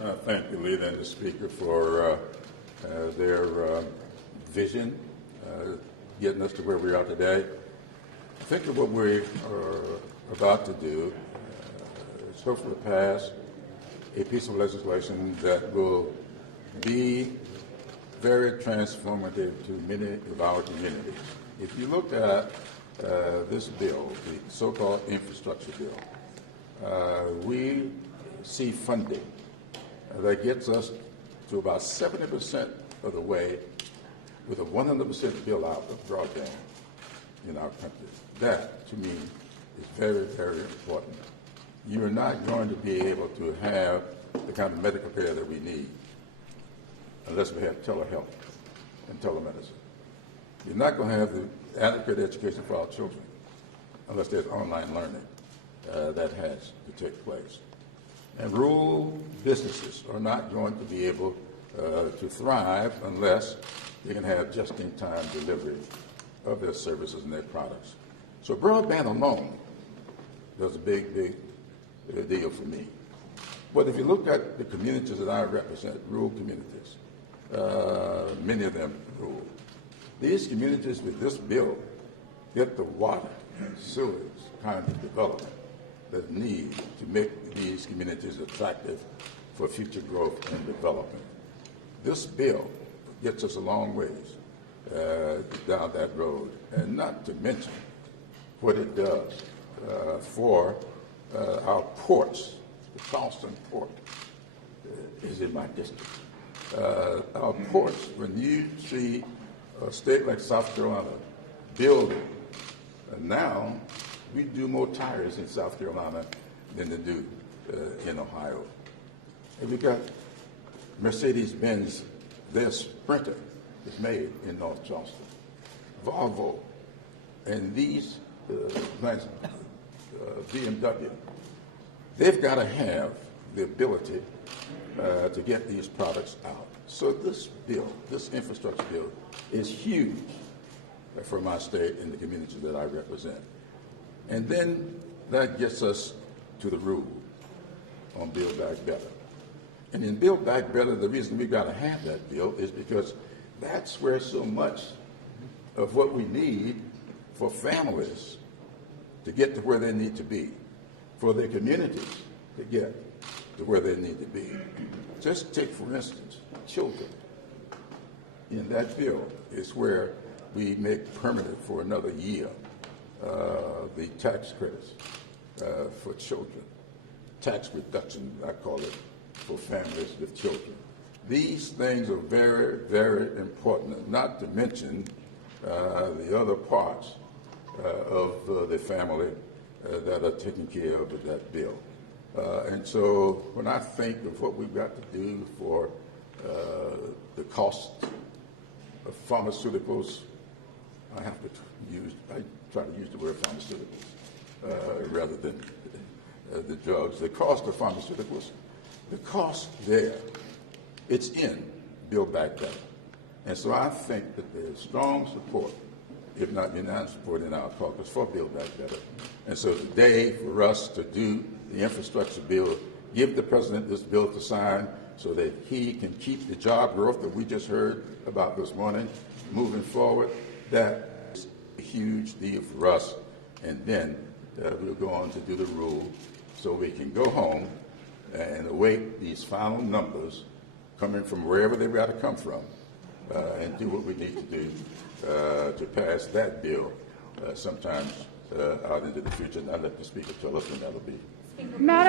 Thank you, leader and the speaker, for their vision, getting us to where we are today. I think that what we are about to do is hopefully pass a piece of legislation that will be very transformative to many of our communities. If you look at this bill, the so-called infrastructure bill, we see funding that gets us to about 70% of the way with a 100% build out of broadband in our country. That, to me, is very, very important. You are not going to be able to have the kind of medical care that we need unless we have telehealth and telemedicine. You're not going to have the adequate education for our children unless there's online learning that has to take place. And rural businesses are not going to be able to thrive unless they can have just-in-time delivery of their services and their products. So broadband alone does a big, big deal for me. But if you look at the communities that I represent, rural communities, many of them rural, these communities with this bill get the water and sewage kind of development that need to make these communities attractive for future growth and development. This bill gets us a long ways down that road, and not to mention what it does for our ports. The Charleston port is in my district. Our ports, when you see a state like South Carolina building, now we do more tires in South Carolina than they do in Ohio. And we got Mercedes-Benz, their Sprinter is made in North Charleston. Volvo, and these plants, BMW, they've got to have the ability to get these products out. So this bill, this infrastructure bill, is huge for my state and the community that I represent. And then that gets us to the rule on Build Back Better. And in Build Back Better, the reason we got to have that bill is because that's where so much of what we need for families to get to where they need to be, for their communities to get to where they need to be. Just take, for instance, children. In that bill is where we make permanent for another year the tax credits for children, tax reduction, I call it, for families with children. These things are very, very important, not to mention the other parts of the family that are taken care of with that bill. And so when I think of what we've got to do for the cost of pharmaceuticals, I try to use the word pharmaceuticals rather than the drugs. The cost of pharmaceuticals, the cost there, it's in Build Back Better. And so I think that there's strong support, if not unanimous support in our caucus for Build Back Better. And so today, for us to do the infrastructure bill, give the president this bill to sign so that he can keep the job growth that we just heard about this morning moving forward, that is a huge deal for us. And then we'll go on to do the rule so we can go home and await these final numbers coming from wherever they've got to come from and do what we need to do to pass that bill sometime out into the future. And I'll let the speaker tell us when that'll be. Madam